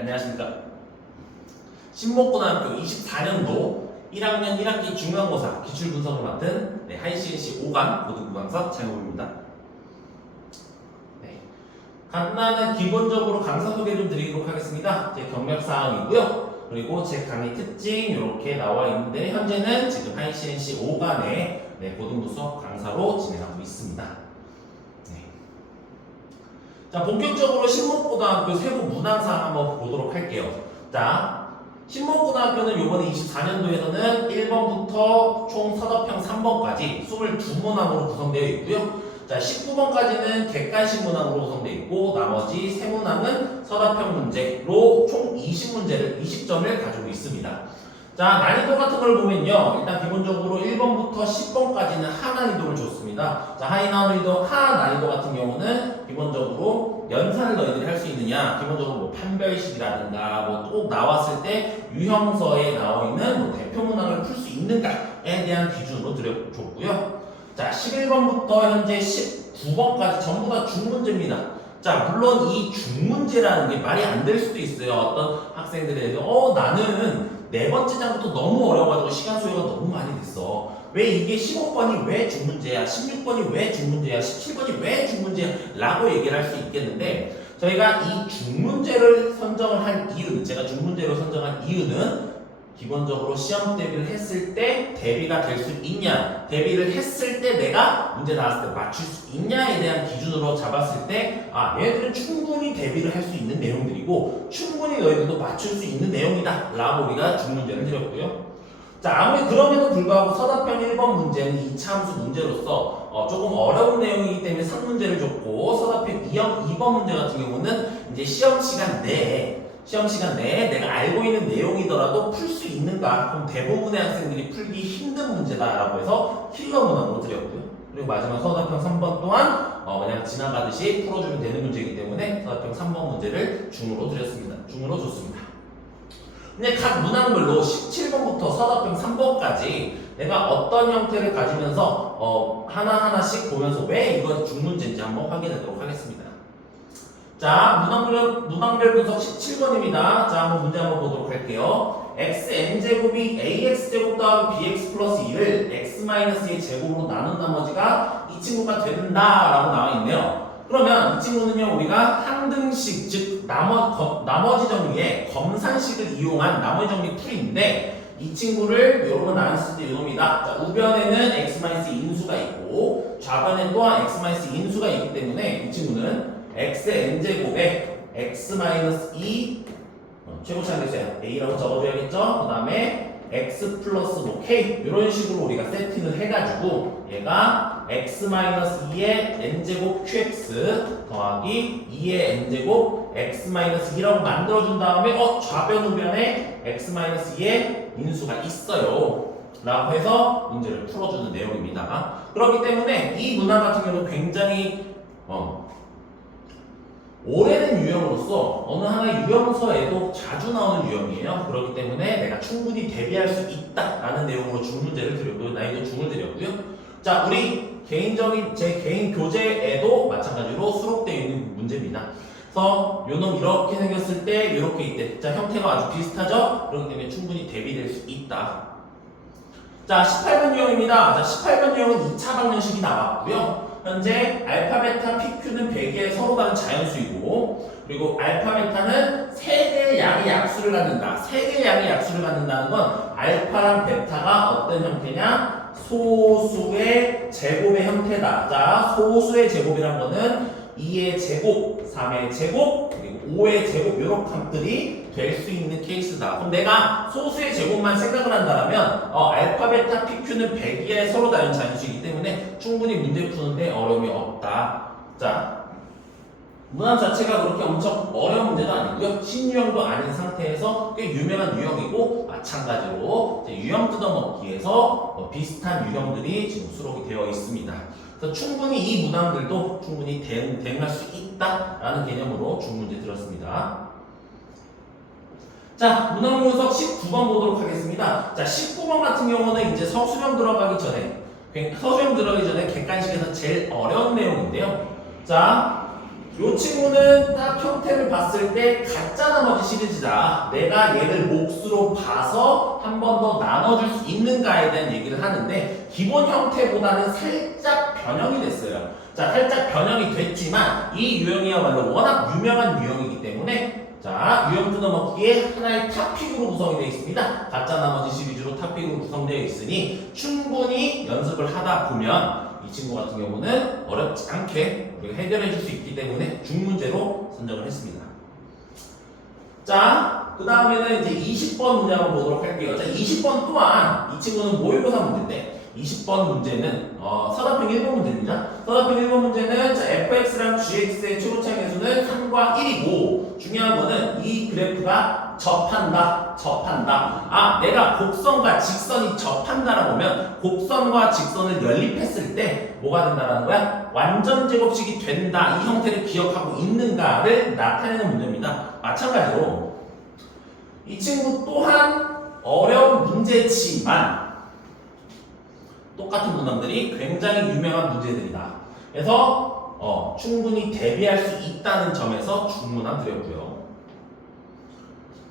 안녕하십니까. 신목고등학교 24년도 1학년 1학기 중간고사 기출분석을 맡은 하이CNC 5관 고등부 강사 장영호입니다. 간단한 기본적으로 강사 소개 좀 드리도록 하겠습니다. 제 경력사항이고요. 그리고 제 강의 특징 이렇게 나와 있는데 현재는 지금 하이CNC 5관의 고등부 수업 강사로 진행하고 있습니다. 자, 본격적으로 신목고등학교 세부 문항사항 한번 보도록 할게요. 자, 신목고등학교는 이번에 24년도에서는 1번부터 총 서답형 3번까지 22문항으로 구성되어 있고요. 자, 19번까지는 객관식 문항으로 구성되어 있고 나머지 3문항은 서답형 문제로 총 20점을 가지고 있습니다. 자, 난이도 같은 걸 보면요. 일단 기본적으로 1번부터 10번까지는 하난이도를 줬습니다. 자, 하난이도 같은 경우는 기본적으로 연산을 너희들이 할 수 있느냐, 기본적으로 뭐 판별식이라든가 뭐 또 나왔을 때 유형서에 나와 있는 뭐 대표 문항을 풀 수 있는가에 대한 기준으로 줬고요. 자, 11번부터 현재 19번까지 전부 다 중문제입니다. 자, 물론 이 중문제라는 게 말이 안 될 수도 있어요. 어떤 학생들에게 나는 네 번째 장부터 너무 어려워가지고 시간 소요가 너무 많이 됐어. 왜 이게 15번이 왜 중문제야? 16번이 왜 중문제야? 17번이 왜 중문제야? 라고 얘기를 할 수 있겠는데 저희가 이 중문제를 선정을 한 이유는 제가 중문제로 선정한 이유는 기본적으로 시험 대비를 했을 때 대비가 될 수 있냐, 대비를 했을 때 내가 문제 나왔을 때 맞출 수 있냐에 대한 기준으로 잡았을 때 얘들은 충분히 대비를 할 수 있는 내용들이고 충분히 너희들도 맞출 수 있는 내용이다 라고 우리가 중문제를 드렸고요. 자, 아무리 그럼에도 불구하고 서답형 1번 문제는 2차 함수 문제로서 조금 어려운 내용이기 때문에 3문제를 줬고 서답형 2번 문제 같은 경우는 이제 시험 시간 내에 내가 알고 있는 내용이더라도 풀 수 있는가? 그럼 대부분의 학생들이 풀기 힘든 문제다라고 해서 킬러 문항으로 드렸고요. 그리고 마지막 서답형 3번 또한 그냥 지나가듯이 풀어주면 되는 문제이기 때문에 서답형 3번 문제를 중으로 줬습니다. 근데 각 문항별로 17번부터 서답형 3번까지 내가 어떤 형태를 가지면서 하나하나씩 보면서 왜 이건 중문제인지 한번 확인하도록 하겠습니다. 자, 문항별 분석 17번입니다. 자, 한번 문제 한번 보도록 할게요. xn제곱이 ax제곱 더하기 bx 플러스 2를 x-2의 제곱으로 나눈 나머지가 이 친구가 된다 라고 나와 있네요. 그러면 이 친구는요, 우리가 항등식, 즉 나머지 정리에 검산식을 이용한 나머지 정리 풀이인데 이 친구를 이렇게 나눴을 때 이겁니다. 자, 우변에는 x-2 인수가 있고 좌변에 또한 x-2 인수가 있기 때문에 이 친구는 xn제곱에 x-2 최고차항 됐어요. a라고 적어줘야겠죠? 그 다음에 x 플러스 뭐 k 이런 식으로 우리가 세팅을 해가지고 얘가 x-2의 n제곱 qx 더하기 2의 n제곱 x-2라고 만들어준 다음에 좌변 우변에 x-2의 인수가 있어요 라고 해서 문제를 풀어주는 내용입니다. 그렇기 때문에 이 문항 같은 경우는 굉장히 오래된 유형으로서 어느 하나의 유형서에도 자주 나오는 유형이에요. 그렇기 때문에 내가 충분히 대비할 수 있다라는 내용으로 중문제를 드렸고요. 난이도 중을 드렸고요. 자, 우리 제 개인 교재에도 마찬가지로 수록되어 있는 문제입니다. 그래서 요놈 이렇게 생겼을 때 이렇게 있대. 자, 형태가 아주 비슷하죠? 그렇기 때문에 충분히 대비될 수 있다. 자, 18번 유형입니다. 자, 18번 유형은 2차 방정식이 나왔고요. 현재 알파, 베타, PQ는 배기에 서로 다른 자연수이고 그리고 알파, 베타는 3개의 양의 약수를 갖는다. 3개의 양의 약수를 갖는다는 건 알파랑 베타가 어떤 형태냐? 소수의 제곱의 형태다. 자, 소수의 제곱이란 거는 2의 제곱, 3의 제곱, 그리고 5의 제곱 이런 값들이 될 수 있는 케이스다. 그럼 내가 소수의 제곱만 생각을 한다면 알파, 베타, PQ는 배기에 서로 다른 자연수이기 때문에 충분히 문제 푸는데 어려움이 없다. 자, 문항 자체가 그렇게 엄청 어려운 문제도 아니고요. 신유형도 아닌 상태에서 꽤 유명한 유형이고 마찬가지로 유형 뜯어먹기에서 비슷한 유형들이 지금 수록이 되어 있습니다. 그래서 충분히 이 문항들도 충분히 대응할 수 있다라는 개념으로 중문제 드렸습니다. 자, 문항 분석 19번 보도록 하겠습니다. 자, 19번 같은 경우는 이제 서술형 들어가기 전에 객관식에서 제일 어려운 내용인데요. 자, 이 친구는 딱 형태를 봤을 때 가짜 나머지 시리즈다. 내가 얘를 몫으로 봐서 한 번 더 나눠줄 수 있는가에 대한 얘기를 하는데 기본 형태보다는 살짝 변형이 됐어요. 자, 살짝 변형이 됐지만 이 유형이야말로 워낙 유명한 유형이기 때문에 자, 유형 뜯어먹기에 하나의 탑픽으로 구성이 되어 있습니다. 가짜 나머지 시리즈로 탑픽으로 구성되어 있으니 충분히 연습을 하다 보면 이 친구 같은 경우는 어렵지 않게 우리가 해결해 줄 수 있기 때문에 중문제로 선정을 했습니다. 자, 그 다음에는 이제 20번 문제 한번 보도록 할게요. 자, 20번 또한 이 친구는 모의고사 문제인데 20번 문제는 서답형 1번 문제입니다. 서답형 1번 문제는 자, fx랑 gx의 최고차 계수는 3과 1이고 중요한 거는 이 그래프가 접한다. 아, 내가 곡선과 직선이 접한다라고 하면 곡선과 직선을 연립했을 때 뭐가 된다라는 거야? 완전 제곱식이 된다. 이 형태를 기억하고 있는가를 나타내는 문제입니다. 마찬가지로 이 친구 또한 어려운 문제지만 똑같은 문항들이 굉장히 유명한 문제들이다. 그래서 충분히 대비할 수 있다는 점에서 중문항 드렸고요.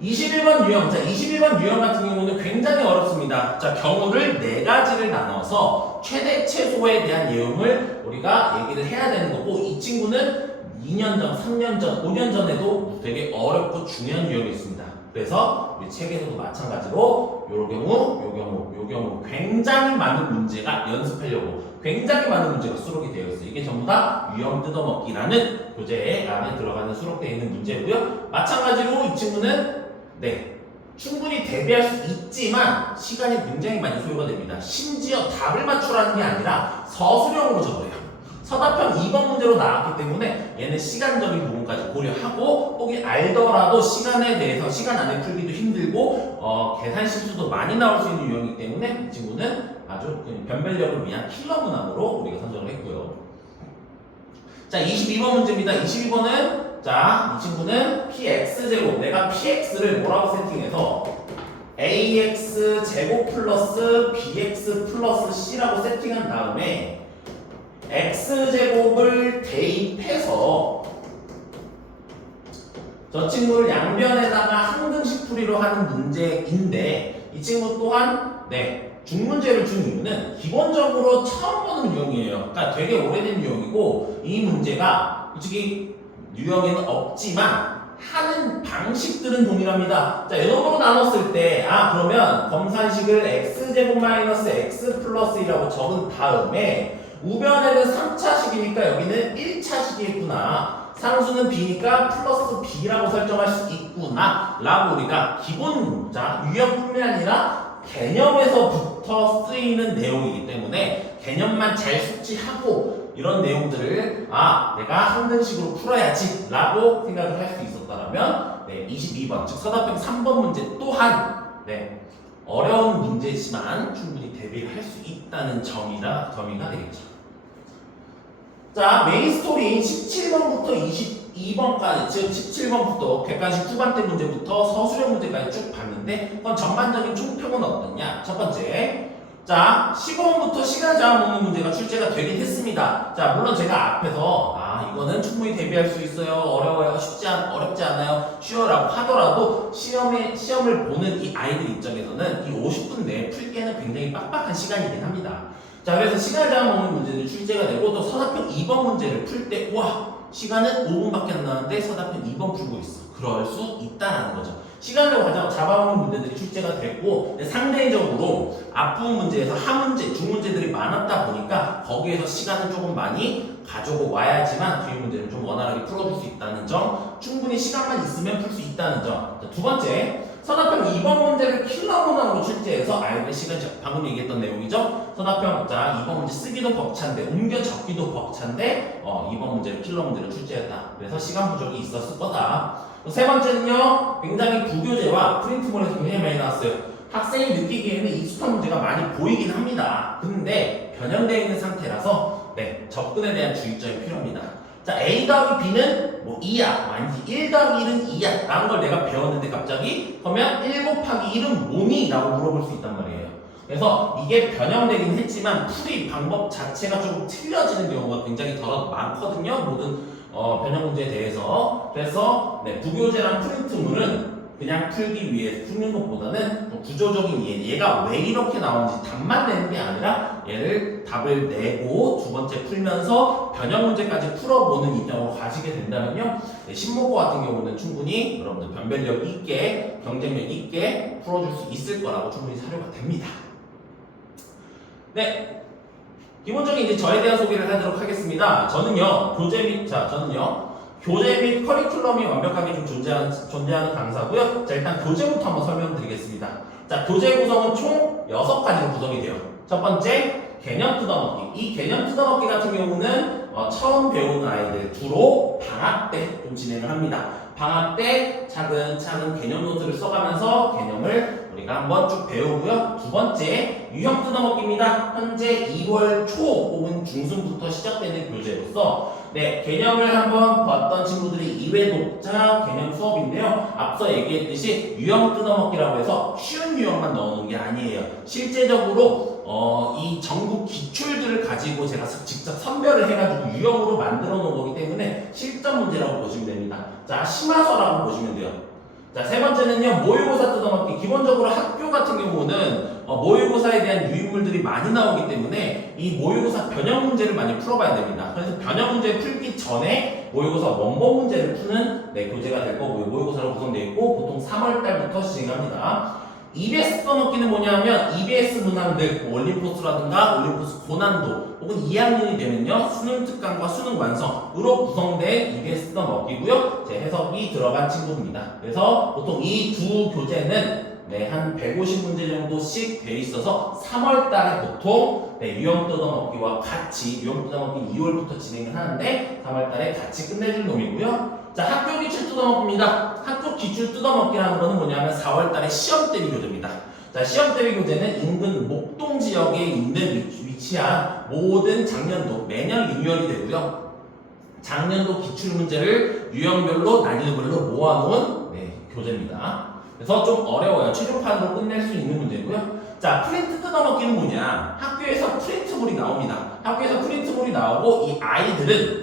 21번 유형. 자, 21번 유형 같은 경우는 굉장히 어렵습니다. 자, 경우를 4가지를 나눠서 최대 최소에 대한 내용을 우리가 얘기를 해야 되는 거고 이 친구는 2년 전, 3년 전, 5년 전에도 되게 어렵고 중요한 유형이 있습니다. 그래서 우리 책에서도 마찬가지로 요 경우 굉장히 많은 문제가 연습하려고 굉장히 많은 문제가 수록이 되어 있어요. 이게 전부 다 유형 뜯어먹기라는 교재 안에 들어가는 수록되어 있는 문제고요. 마찬가지로 이 친구는 충분히 대비할 수 있지만 시간이 굉장히 많이 소요가 됩니다. 심지어 답을 맞추라는 게 아니라 서술형으로 적어요. 서답형 2번 문제로 나왔기 때문에 얘는 시간적인 부분까지 고려하고 혹이 알더라도 시간에 대해서 시간 안에 풀기도 힘들고 계산 실수도 많이 나올 수 있는 유형이기 때문에 이 친구는 아주 변별력을 위한 킬러 문항으로 우리가 선정을 했고요. 자, 22번 문제입니다. 22번은 자, 이 친구는 px제곱 내가 px를 뭐라고 세팅해서 ax 제곱 플러스 bx 플러스 c라고 세팅한 다음에 x제곱을 대입해서 저 친구를 양변에다가 항등식 풀이로 하는 문제인데 이 친구 또한 중문제를 준 이유는 기본적으로 처음 보는 유형이에요. 그러니까 되게 오래된 유형이고 이 문제가 솔직히 유형에는 없지만 하는 방식들은 동일합니다. 자, 이 정도로 나눴을 때 그러면 검산식을 x제곱 마이너스 x 플러스 1이라고 적은 다음에 우변에는 3차식이니까 여기는 1차식이겠구나. 상수는 b니까 플러스 b라고 설정할 수 있구나 라고 우리가 기본 유형뿐만 아니라 개념에서부터 쓰이는 내용이기 때문에 개념만 잘 숙지하고 이런 내용들을 내가 항등식으로 풀어야지 라고 생각을 할 수 있었다면 22번 즉 서답형 3번 문제 또한 어려운 문제지만 충분히 대비를 할 수 있다는 점이가 되겠죠. 자, 메인 스토리인 17번부터 22번까지, 즉 17번부터 객관식 후반대 문제부터 서술형 문제까지 쭉 봤는데 그건 전반적인 총평은 어떠냐? 첫 번째, 자, 15번부터 시간 잡아먹는 문제가 출제가 되긴 했습니다. 자, 물론 제가 앞에서 이거는 충분히 대비할 수 있어요, 어려워요, 어렵지 않아요, 쉬워라고 하더라도 시험을 보는 이 아이들 입장에서는 이 50분 내에 풀기에는 굉장히 빡빡한 시간이긴 합니다. 자, 그래서 시간 잡아먹는 문제는 출제가 되고 또 서답형 2번 문제를 풀 때 시간은 5분밖에 안 나는데 서답형 2번 풀고 있어. 그럴 수 있다라는 거죠. 시간을 잡아먹는 문제들이 출제가 됐고 상대적으로 앞부분 문제에서 하문제, 중문제들이 많았다 보니까 거기에서 시간을 조금 많이 가지고 와야지만 뒤에 문제를 좀 원활하게 풀어줄 수 있다는 점, 충분히 시간만 있으면 풀 수 있다는 점. 자, 두 번째, 서답형 2번 문제를 킬러 문항으로 출제해서 아이들 시간, 방금 얘기했던 내용이죠. 서답형 2번 문제 쓰기도 벅찬데 옮겨 적기도 벅찬데 2번 문제를 킬러 문제로 출제했다. 그래서 시간 부족이 있었을 거다. 세 번째는요, 굉장히 부교재와 프린트본에서 굉장히 많이 나왔어요. 학생이 느끼기에는 익숙한 문제가 많이 보이긴 합니다. 근데 변형되어 있는 상태라서 접근에 대한 주의점이 필요합니다. 자, A 더하기 B는 2야, 아니지 1 더하기 1은 2야 라는 걸 내가 배웠는데 갑자기 그러면 1 곱하기 1은 뭐니? 라고 물어볼 수 있단 말이에요. 그래서 이게 변형되긴 했지만 풀이 방법 자체가 좀 틀려지는 경우가 굉장히 더 많거든요. 모든 변형 문제에 대해서. 그래서 네, 부교재랑 프린트물은 그냥 풀기 위해 푸는 것보다는 구조적인 얘가 왜 이렇게 나오는지 답만 내는 게 아니라 얘를 답을 내고 두 번째 풀면서 변형 문제까지 풀어보는 입장으로 가시게 된다면요. 네, 신문고 같은 경우는 충분히 여러분들 변별력 있게 경쟁력 있게 풀어줄 수 있을 거라고 충분히 사료가 됩니다. 네, 기본적인 이제 저에 대한 소개를 하도록 하겠습니다. 저는요 교재 및 커리큘럼이 완벽하게 좀 존재하는 강사고요. 자, 일단 교재부터 한번 설명드리겠습니다. 자, 교재 구성은 총 6가지로 구성이 돼요. 첫 번째, 개념 뜯어먹기. 이 개념 뜯어먹기 같은 경우는 처음 배우는 아이들 주로 방학 때 좀 진행을 합니다. 방학 때 차근차근 개념 노트를 써가면서 개념을 우리가 한번 쭉 배우고요. 두 번째, 유형 뜯어먹기입니다. 현재 2월 초 혹은 중순부터 시작되는 교재로서 네, 개념을 한번 봤던 친구들이 2회 독자 개념 수업인데요. 앞서 얘기했듯이 유형 뜯어먹기라고 해서 쉬운 유형만 넣어놓은 게 아니에요. 실제적으로 이 전국 기출들을 가지고 제가 직접 선별을 해가지고 유형으로 만들어 놓은 거기 때문에 실전 문제라고 보시면 됩니다. 자, 심화서라고 보시면 돼요. 자, 세 번째는요, 모의고사 뜯어먹기. 기본적으로 학교 같은 경우는 모의고사에 대한 유인물들이 많이 나오기 때문에 이 모의고사 변형 문제를 많이 풀어봐야 됩니다. 그래서 변형 문제 풀기 전에 모의고사 원본 문제를 푸는 네, 교재가 될 거고요. 모의고사로 구성되어 있고 보통 3월달부터 진행합니다. EBS 써먹기는 뭐냐면 EBS 문항들 올림포스라든가 올림포스 고난도 혹은 2학년이 되면요 수능 특강과 수능 완성으로 구성된 EBS 써먹기고요. 제 해석이 들어간 친구입니다. 그래서 보통 이 두 교재는 네, 한 150문제 정도씩 돼 있어서 3월달에 보통 네, 유형 뜯어먹기와 같이 유형 뜯어먹기 2월부터 진행을 하는데 3월달에 같이 끝내줄 놈이고요. 자, 학교 기출 뜯어먹기입니다. 학교 기출 뜯어먹기라는 거는 뭐냐면 4월달에 시험 대비 교재입니다. 자, 시험 대비 교재는 인근 목동 지역에 있는 위치한 모든 작년도 매년 리뉴얼이 되고요. 작년도 기출 문제를 유형별로 난이도별로 모아놓은 네, 교재입니다. 그래서 좀 어려워요. 최종판으로 끝낼 수 있는 문제고요. 자, 프린트 뜯어먹기는 뭐냐? 학교에서 프린트물이 나옵니다. 학교에서 프린트물이 나오고 이 아이들은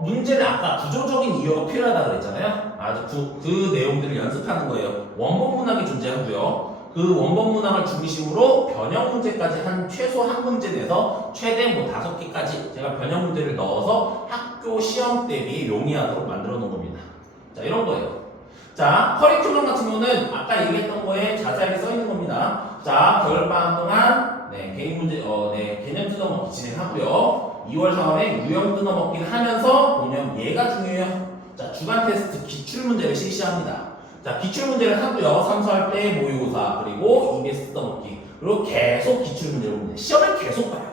문제를 아까 구조적인 이해가 필요하다고 그랬잖아요. 아주 그 내용들을 연습하는 거예요. 원본 문항이 존재하고요. 그 원본 문항을 중심으로 변형 문제까지 최소 한 문제 내서 최대 5개까지 제가 변형 문제를 넣어서 학교 시험 대비 용이하도록 만들어 놓은 겁니다. 자, 이런 거예요. 자, 커리큘럼 같은 경우는 아까 얘기했던 거에 자세하게 써 있는 겁니다. 자, 겨울방학 동안 네, 개인 문제, 개념 뜯어먹기 진행하고요. 2월, 4월에 유형 뜯어먹기를 하면서 뭐냐면 얘가 중요해요. 자, 주간 테스트 기출 문제를 실시합니다. 자, 기출 문제를 하고요. 3, 4월 때 모의고사 그리고 EBS 뜯어먹기 그리고 계속 기출 문제를 봅니다. 시험을 계속 봐요.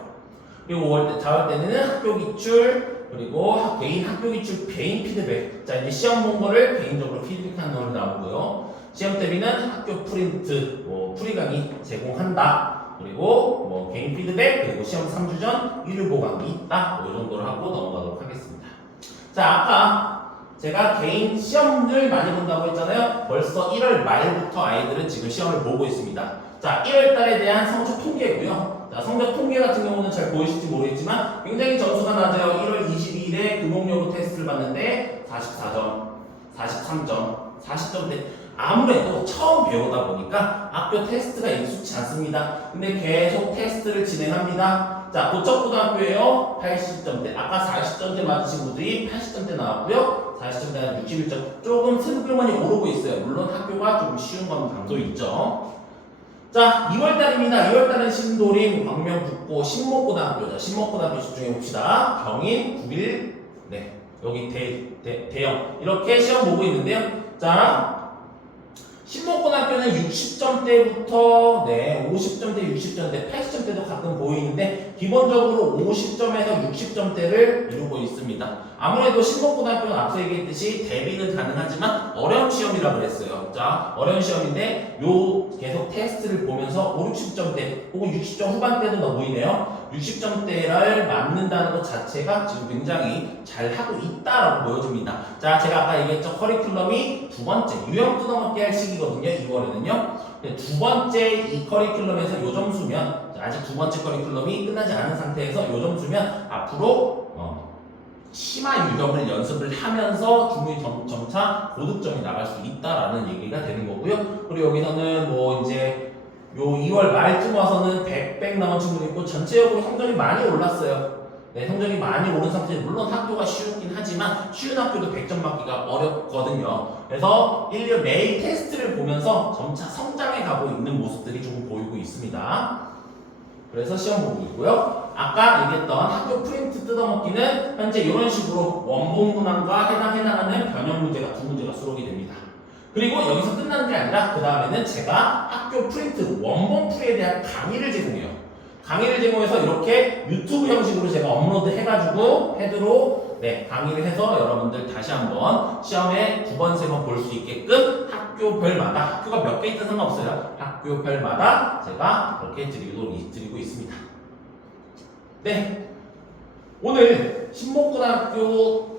그리고 5월 때, 4월 때는 학교 기출 그리고 개인 학교 기출 개인 피드백. 자, 이제 시험 본 거를 개인적으로 피드백하는 놈이 나오고요. 시험 대비는 학교 프린트, 프리 강의 제공한다. 그리고 개인 피드백 그리고 시험 3주 전 일일 보강이 있다. 이 정도를 하고 넘어가도록 하겠습니다. 자, 아까 제가 개인 시험을 많이 본다고 했잖아요. 벌써 1월 말부터 아이들은 지금 시험을 보고 있습니다. 자, 1월 달에 대한 성적 통계고요. 자, 성적 통계 같은 경우는 잘 보이실지 모르겠지만 굉장히 점수가 낮아요. 1월 22일에 금옥여고 테스트를 봤는데 44점, 43점, 40점대. 아무래도 처음 배우다 보니까 학교 테스트가 익숙치 않습니다. 근데 계속 테스트를 진행합니다. 자, 고척고등학교에요. 80점대. 아까 40점대 맞은 친구들이 80점대 나왔고요. 40점대 한 61점. 조금 슬그머니 오르고 있어요. 물론 학교가 좀 쉬운 건 강도 있죠. 자, 2월달입니다. 2월달은 신도림, 광명북고, 신목고등학교. 자, 신목고등학교 집중해 봅시다. 경인, 국일, 네, 여기 대형 이렇게 시험 보고 있는데요. 자, 신목고등학교는 60점대부터 네, 50점대, 60점대, 80점대도 가끔 보이는데 기본적으로 50점에서 60점대를 이루고 있습니다. 아무래도 신목고등학교는 앞서 얘기했듯이 대비는 가능하지만 어려운 시험이라 그랬어요. 자, 어려운 시험인데 요 계속 테스트를 보면서 5, 60점대 혹은 60점 후반대도 너 보이네요. 60점대를 맞는다는 것 자체가 지금 굉장히 잘 하고 있다라고 보여집니다. 자, 제가 아까 얘기했죠. 커리큘럼이 두 번째 유형 뜯어먹기 할 시기거든요. 2월에는요. 두 번째 이 커리큘럼에서 요 점수면 아직 두 번째 커리큘럼이 끝나지 않은 상태에서 요 점수면 앞으로 심화 유형을 연습을 하면서 중위 점차 고득점이 나갈 수 있다라는 얘기가 되는 거고요. 그리고 여기서는 뭐 이제 요 2월 말쯤 와서는 100 나온 친구도 있고 전체적으로 성적이 많이 올랐어요. 네, 성적이 많이 오른 상태에 물론 학교가 쉬웠긴 하지만 쉬운 학교도 100점 맞기가 어렵거든요. 그래서 1년 매일 테스트를 보면서 점차 성장해 가고 있는 모습들이 좀 보이고 있습니다. 그래서 시험 보고 있고요. 아까 얘기했던 학교 프린트 뜯어먹기는 현재 이런 식으로 원본 문항과 해당하는 변형 문제가 두 문제가 수록이 됩니다. 그리고 여기서 끝나는 게 아니라 그 다음에는 제가 학교 프린트 원본 풀이에 대한 강의를 제공해요. 강의를 제공해서 이렇게 유튜브 형식으로 제가 업로드 해가지고 헤드로 강의를 해서 여러분들 다시 한번 시험에 2번, 3번 볼 수 있게끔 학교별마다 학교가 몇 개 있든 상관없어요. 학교별마다 제가 그렇게 드리고 있습니다. 네, 오늘 신목고등학교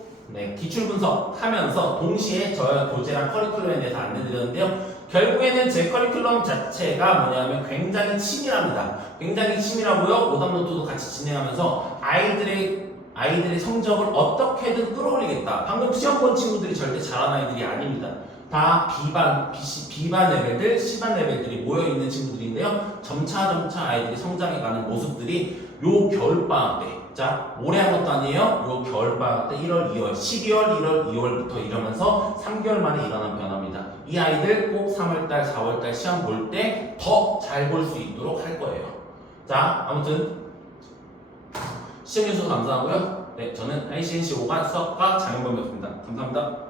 기출분석 하면서 동시에 저의 교재랑 커리큘럼에 대해서 안내드렸는데요. 결국에는 제 커리큘럼 자체가 뭐냐면 굉장히 치밀합니다. 굉장히 치밀하고요. 오답노트도 같이 진행하면서 아이들의 성적을 어떻게든 끌어올리겠다. 방금 시험 본 친구들이 절대 잘하는 아이들이 아닙니다. 다 B반 레벨들, C반 레벨들이 모여있는 친구들인데요. 점차 아이들이 성장해가는 모습들이 요 겨울방학 때, 자, 올해 한 것도 아니에요. 요 겨울방학 때 1월, 2월, 12월, 1월, 2월부터 이러면서 3개월 만에 일어난 변화입니다. 이 아이들 꼭 3월달, 4월달 시험 볼 때 더 잘 볼 수 있도록 할 거예요. 자, 아무튼 시청해주셔서 감사하고요. 네, 저는 ICNC 5반 수학과 장영범이었습니다. 감사합니다.